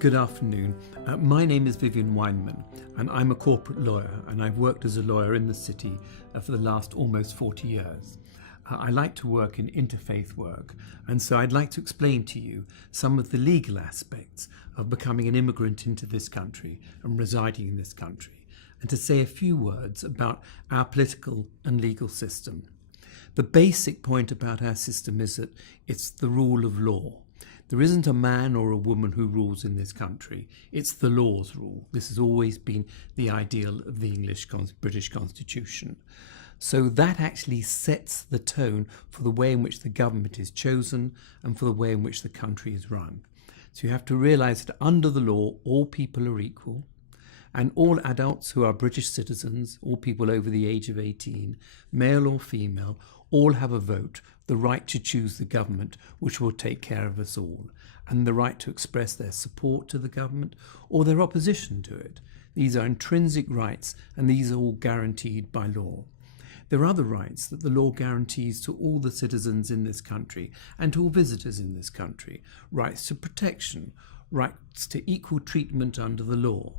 Good afternoon. My name is Vivian Weinman and I'm a corporate lawyer, and I've worked as a lawyer in the city for the last almost 40 years. I like to work in interfaith work, and so I'd like to explain to you some of the legal aspects of becoming an immigrant into this country and residing in this country, and to say a few words about our political and legal system. The basic point about our system is that it's the rule of law. There isn't a man or a woman who rules in this country. It's the law's rule. This has always been the ideal of the British Constitution. So that actually sets the tone for the way in which the government is chosen and for the way in which the country is run. So you have to realise that under the law, all people are equal, and all adults who are British citizens, all people over the age of 18, male or female, all have a vote, the right to choose the government which will take care of us all, and the right to express their support to the government or their opposition to it. These are intrinsic rights, and these are all guaranteed by law. There are other rights that the law guarantees to all the citizens in this country and to all visitors in this country. Rights to protection, rights to equal treatment under the law.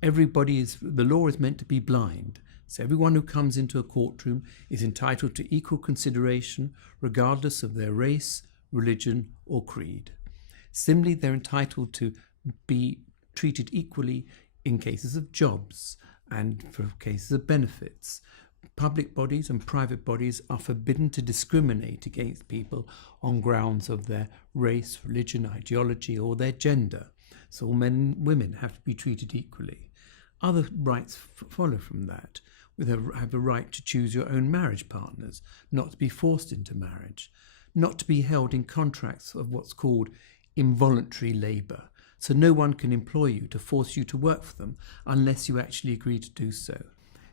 The law is meant to be blind. So everyone who comes into a courtroom is entitled to equal consideration regardless of their race, religion or creed. Similarly, they're entitled to be treated equally in cases of jobs and for cases of benefits. Public bodies and private bodies are forbidden to discriminate against people on grounds of their race, religion, ideology or their gender. So all men and women have to be treated equally. Other rights follow from that. You have a right to choose your own marriage partners, not to be forced into marriage, not to be held in contracts of what's called involuntary labour. So no one can employ you to force you to work for them unless you actually agree to do so.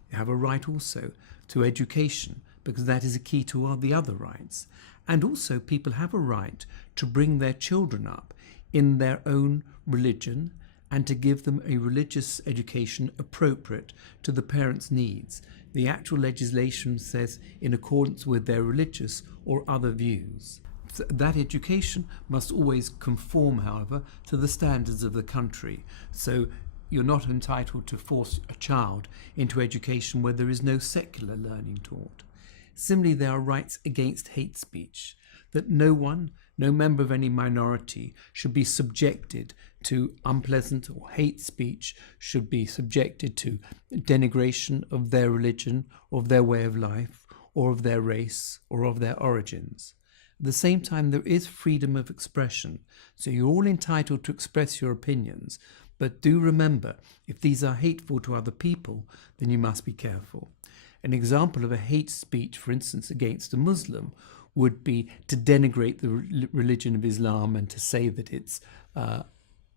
You have a right also to education, because that is a key to all the other rights. And also people have a right to bring their children up in their own religion and to give them a religious education appropriate to the parents' needs. The actual legislation says in accordance with their religious or other views. That education must always conform, however, to the standards of the country. So you're not entitled to force a child into education where there is no secular learning taught. Similarly, there are rights against hate speech, that no member of any minority should be subjected to unpleasant or hate speech, should be subjected to denigration of their religion, of their way of life, or of their race, or of their origins. At the same time, there is freedom of expression, so you're all entitled to express your opinions, but do remember, if these are hateful to other people, then you must be careful. An example of a hate speech, for instance, against a Muslim would be to denigrate the religion of Islam and to say that it's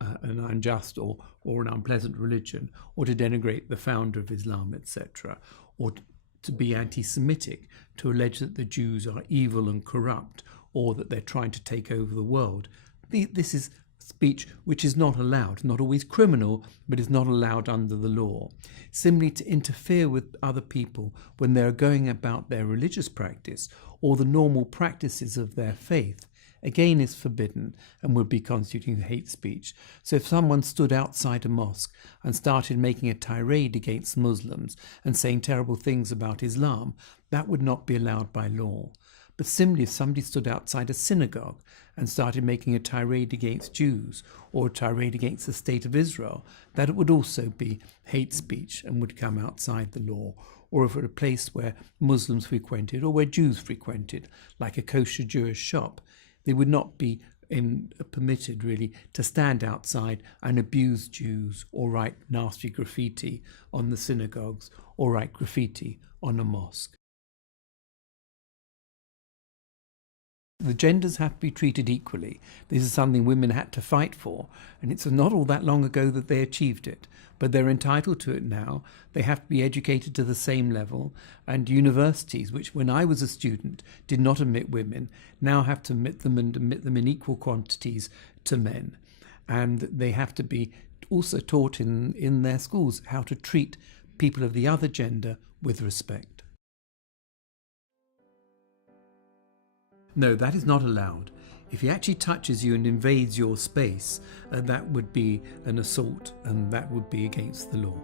an unjust or an unpleasant religion, or to denigrate the founder of Islam, etc., or to be anti-Semitic, to allege that the Jews are evil and corrupt, or that they're trying to take over the world. This is speech which is not allowed, not always criminal, but is not allowed under the law. Similarly, to interfere with other people when they're going about their religious practice or the normal practices of their faith, again is forbidden and would be constituting hate speech. So if someone stood outside a mosque and started making a tirade against Muslims and saying terrible things about Islam, that would not be allowed by law. But similarly, if somebody stood outside a synagogue and started making a tirade against Jews or a tirade against the state of Israel, that would also be hate speech and would come outside the law. Or if at a place where Muslims frequented or where Jews frequented, like a kosher Jewish shop, they would not be permitted really to stand outside and abuse Jews or write nasty graffiti on the synagogues or write graffiti on a mosque. The genders have to be treated equally. This is something women had to fight for, and it's not all that long ago that they achieved it, but they're entitled to it now. They have to be educated to the same level, and universities, which when I was a student did not admit women, now have to admit them and admit them in equal quantities to men. And they have to be also taught in their schools how to treat people of the other gender with respect. No, that is not allowed. If he actually touches you and invades your space, that would be an assault, and that would be against the law.